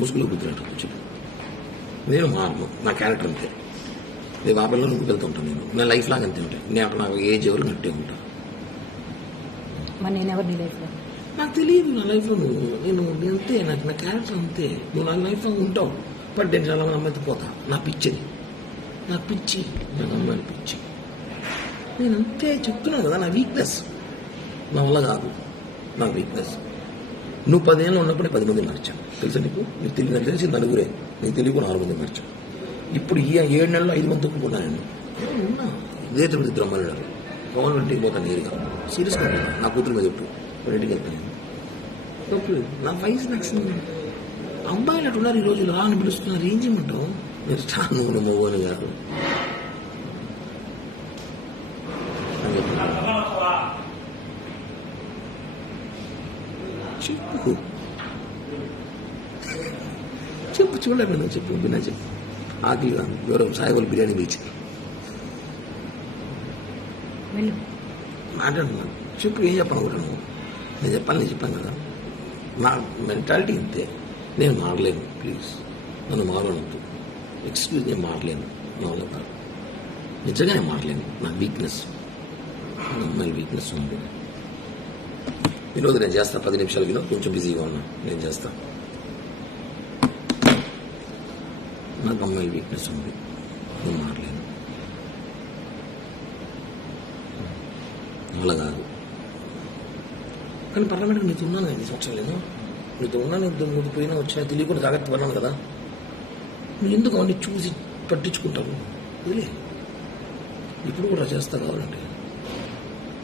ముసుగులో గుర్తున్నట్టు చెప్పు. నేను మారను, నా క్యారెక్టర్ అంతే. నేను ఆ పిల్లలు నువ్వు వెళ్తుంటాను. నేను లైఫ్ లాగా అంతే ఉంటాను. నేను నాకు ఏజ్ ఎవరు నట్టే ఉంటాను. నేను ఎవరు నీ లైఫ్లో నాకు తెలియదు. నా లైఫ్లో నేను అంతే. నాకు నా క్యారెక్టర్ అంతే. నువ్వు నా లైఫ్లో ఉంటావు. బట్ నేను చాలా అమ్మాయితో పోతా. నా పిచ్చిది, నా పిచ్చి, నా అమ్మాయిని పిచ్చి. నేను అంతే చెప్తున్నాను కదా. నా వీక్నెస్ నా వల్ల కాదు. నా వీక్నెస్. నువ్వు 10 ఏళ్ళు ఉన్నప్పుడే 10 మంది మార్చాను తెలుసా నీకు? నీకు తెలిసి నలుగురే, నీకు తెలియకు 4 మంది మార్చాను. ఇప్పుడు ఈ 7 నెలల్లో 5 మంది తొక్కున్నా నేను ఉన్నా. ఇదే తిరుపతి బ్రహ్మణుడు గవర్నమెంట్ పోతాను నేరుగా. సీరియస్గా ఉంటాను. నా కూతురు మీద చెప్పు, ఇంటికి వెళ్తాను నేను. నా వయసు నచ్చింది. అబ్బాయిలు అటు ఉన్నారు ఈ రోజులు. అని పిలుస్తున్నారు. ఏం చేయమంటావు? మీరు చాలా నువ్వు మోగోని గారు చెప్పు చెప్పు. చూడలేదు నువ్వు చెప్పు. బిన్నా చెప్పు. ఆకలి కాదు. ఎవరో సాయిబాబు బిర్యానీ బీచ్ మాట్లాడుతున్నాను. చెప్పు. ఏం చెప్పనుకుంటాను? నేను చెప్పాను కదా. నా మెంటాలిటీ ఇంతే. నేను మారలేను. ప్లీజ్ నన్ను మారవద్దు. ఎక్స్క్యూజ్, నేను మారలేను. నా వల్ల కాదు. నిజంగా నేను మారలేను. నా వీక్నెస్, నా అమ్మాయి వీక్నెస్ ఉంది. ఈరోజు నేను చేస్తా. 10 నిమిషాలు వినో. కొంచెం బిజీగా ఉన్నా. నేను చేస్తా. నాకు అమ్మాయి వీక్నెస్ ఉంది. నేను మారలేను. అలా కాదు. కానీ పర్లమెంట్కి నీతో ఉన్నాను. 5 సంవత్సరాలు లేదు నీతో ఉన్నాను. నువ్వు పోయినా వచ్చినా తెలియకుండా జాగ్రత్త పడినాను కదా. నువ్వు ఎందుకు అవన్నీ చూసి పట్టించుకుంటావు? వదిలే. ఇప్పుడు కూడా చేస్తా కావాలంటే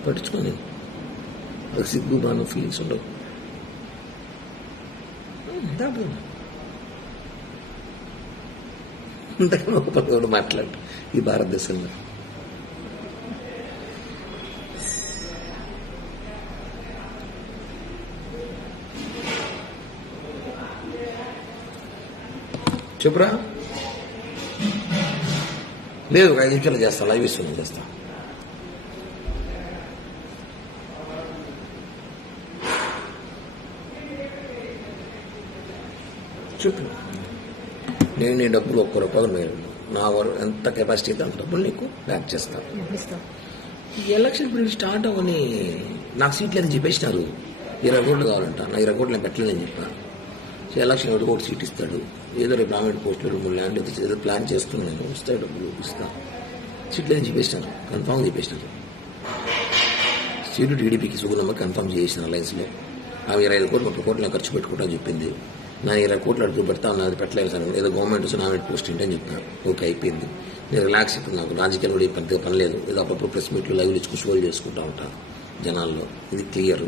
పట్టించుకోని. అది సిగ్గు బాగా ఫీలింగ్స్ ఉండవు. అంతకన్నా ఒక పదవుడు మాట్లాడు ఈ భారతదేశంలో. చెప్పురా. లేదు, ఒక 5 నిమిషాలు చేస్తా. లైవ్ ఇస్తున్నా చేస్తా. చెప్పు. నేను నీ డబ్బులు 1 రూపాయలు మేలు. నా ఎంత కెపాసిటీ అయితే అంత డబ్బులు నీకు బ్యాక్ చేస్తాను. ఈ ఎలక్షన్ ఇప్పుడు స్టార్ట్ అవ్వని నాకు సీట్లు అని చెప్పేసినారు. 20 కోట్లు కావాలంట. నా 20 కోట్లు నేను పెట్టలేదని చెప్పాను. ఎలక్షన్ ఒకటి కూడా సీట్ ఇస్తాడు. ఏదో రేపు గవర్నమెంట్ పోస్టులు 3 ల్యాండ్ ఏదో ప్లాన్ చేస్తున్నాను. నేను వస్తాయి డబ్బులు ఇస్తాను. సీట్లు అని చెప్పేసినారు. కన్ఫామ్ చెప్పేసినారు. సీటు టీడీపీకి సుగుణమ్మ కన్ఫామ్ చేసిన అలయన్స్లో. ఆమె 25 కోట్లు 30 కోట్లు ఖర్చు పెట్టుకుంటా చెప్పింది. నా 20 కోట్లు అడుగు పెడతా ఉన్నది. పెట్టలేదు సార్. ఏదో గవర్నమెంట్ వస్తే నామినేట్ పోస్ట్ ఏంటని చెప్పినా. ఓకే, అయిపోయింది. నేను రిలాక్స్ ఇప్పుడు. నాకు రాజకీయాలు కూడా పెద్దగా పని లేదు. ఏదో అప్పుడప్పుడు ప్రెస్ మీట్లు లైవ్లు ఇచ్చుకు షోలు చేసుకుంటా ఉంటాను జనాల్లో. ఇది క్లియర్.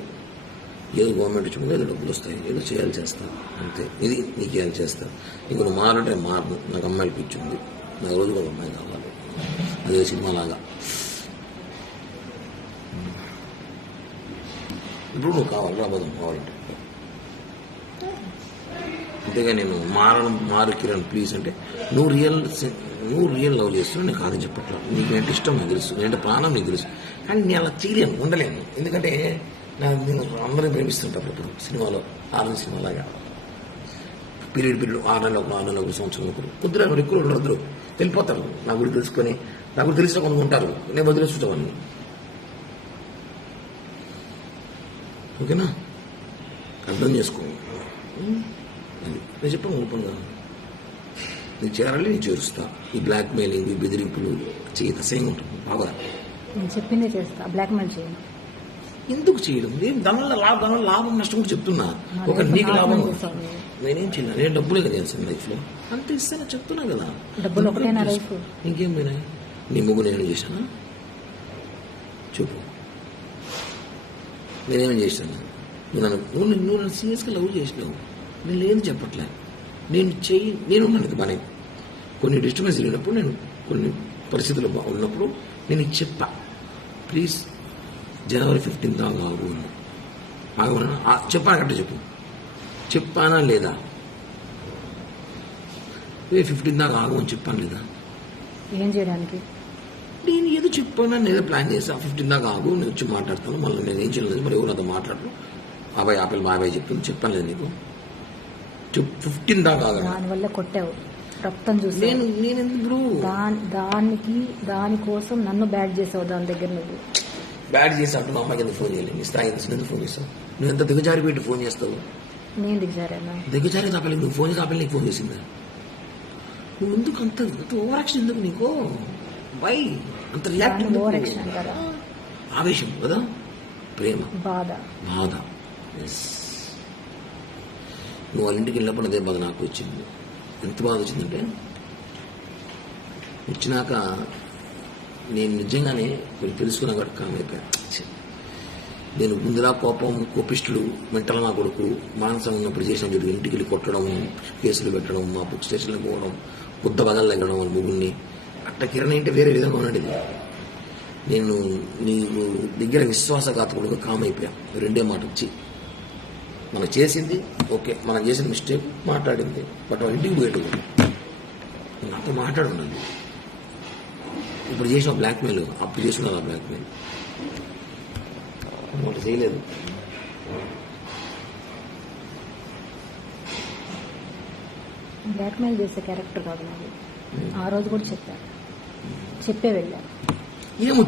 ఏదో గవర్నమెంట్ వచ్చిందో ఏదో డబ్బులు వస్తాయి. ఏదో చేయాలి చేస్తా అంతే. ఇది నీకు చేయాలి చేస్తా. ఇంక నువ్వు మారంటే మారను. నాకు అమ్మాయిలు పిచ్చింది. నాకు రోజు ఒక అమ్మాయి కావాలి. అదే సినిమాలాగా. ఇప్పుడు నువ్వు కావాలి. రాబోదాం కావాలంటే. అంతేగా నేను మారు కిరణ్ ప్లీజ్ అంటే నువ్వు రియల్ లవ్ చేస్తున్నావు. నేను కాదని చెప్పట్లా. నీకు ఏంటి ఇష్టం నాకు తెలుసు. నేనంటే ప్రాణం నీకు తెలుసు. కానీ నేను అలా చేయలేను, ఉండలేను. ఎందుకంటే నేను అందరినీ ప్రేమిస్తుంటారు. ఇప్పుడు సినిమాలో ఆనంద్ సినిమాలాగా పీరియడ్ 6 నెలలు 6 నెలలు 1 సంవత్సరం ఒకరు కొద్దిగా ఎక్కువ ఉండరు. వెళ్ళిపోతారు. నా గురించి తెలుసుకొని నా గురించి తెలిసిన కొంత ఉంటారు. నేను వదిలేస్తుంటామని. ఓకేనా? అర్థం చేసుకో. అది నేను చెప్పాను ఓపెన్గా. నీకు చేరాలి, నేను చేరుస్తా. ఈ బ్లాక్ మెయిలింగ్, ఈ బెదిరింపులు చేయదు. అసహ్యంగా ఉంటుంది. బాగా నేను చెప్పిందే చేస్తా. బ్లాక్ మెయిల్ చేయను. ఎందుకు చేయడం? నేను దానివల్ల లాభం నష్టం కూడా చెప్తున్నా. ఒక నీకు లాభం నేనేం చేయను. నేను డబ్బులే కదా చేస్తాను లైఫ్లో. అంత ఇస్తాను చెప్తున్నా కదా. డబ్బులు ఒకటేనా లైఫ్? ఇంకేం పోయినాయి? నీ ముగ్గు నేను చేశానా? చెప్పు. నేనేమేం చేశాను? నువ్వు నన్ను సీరియస్గా లవ్ చేసినావు. నేను లేదు చెప్పట్లే. నేను ఉన్నాను బానే. కొన్ని డిస్టర్బెన్స్ లేనప్పుడు, నేను కొన్ని పరిస్థితులు ఉన్నప్పుడు నేను చెప్పా. ప్లీజ్ జనవరి 15 దాకా ఆగు. చెప్పాను కట్ట చెప్పు. చెప్పానా లేదా? 15 దాకా ఆగు అని చెప్పాను లేదా? ఏం చేయడానికి? నేను ఏదో చెప్పాను. నేను ఏదో ప్లాన్ చేసా. 15 దాకా ఆగు, నేను వచ్చి మాట్లాడతాను. మళ్ళీ నేను ఏం చేయలేదు. మరి ఎవరు నాతో మాట్లాడరు. బాబాయ్ ఆపిల్ బాబాయ్ చెప్తుంది. చెప్పాను లేదు నీకు? 15 దాకా ఆగను. దానివల్ల కొట్టావు, రక్తం చూసావు. నేను ఎందుకు దానికోసం నన్ను బ్యాడ్ చేసావు. దాని దగ్గర నువ్వు బ్యాడ్ చేసి అంటూ మా అమ్మాయికి ఎందుకు ఫోన్ చేయాలి? నీ స్థాయి తెలిసి ఎందుకు ఫోన్ చేస్తావు? నువ్వు ఎంత దిగజారి పెట్టి ఫోన్ చేస్తావు? నేను దిగజారానా? దిగజారి తప్పలే, నువ్వు ఫోన్ చేసి ఆపలే, నీకు ఫోన్ చేసిందా? నువ్వు ఎందుకు అంత ఓవరాక్షన్ ఎందుకు నీకు? వై అంత రియాక్ట్? ఓవరాక్షన్ అంటారా? ఆవేశం కదా, ప్రేమ, బాధ. ఎస్. నువ్వు వాళ్ళ ఇంటికి వెళ్ళినప్పుడు అదే బాధ నాకు వచ్చింది. ఎంత బాధ వచ్చిందంటే, వచ్చినాక నేను నిజంగానే మీరు తెలుసుకున్నా కూడా కామైపోయా. నేను ముందులా కోపిష్టుడు, మెంటల్ నా కొడుకు, మానసం ఉన్నప్పుడు చేసిన జరిగి ఇంటికి వెళ్ళి కొట్టడం, కేసులు పెట్టడం, మా బుక్ స్టేషన్లో పోవడం, కొత్త బదలు తగ్గడం వాళ్ళ ముగ్గురిని. అట్ట కిరణ్ అంటే వేరే విధంగా ఉన్నాడు. ఇది నేను నీకు దగ్గర విశ్వాసఘాతకుడుగా కామైపోయా. రెండే మాట వచ్చి మనం చేసింది ఓకే, మనం చేసిన మిస్టేక్ మాట్లాడింది, బట్ వాళ్ళ ఇంటికి పోయేట్టు నాతో మాట్లాడున్నాను. ఇప్పుడు చేసిన బ్లాక్మెయిల్, అప్పుడు చేసిన బ్లాక్మెయిల్ ఒకటి చేయలేదు. బ్లాక్మెయిల్ చేసే క్యారెక్టర్ కాదు నాది. ఆ రోజు కూడా చెప్పే వెళ్ళా. ఏమొచ్చు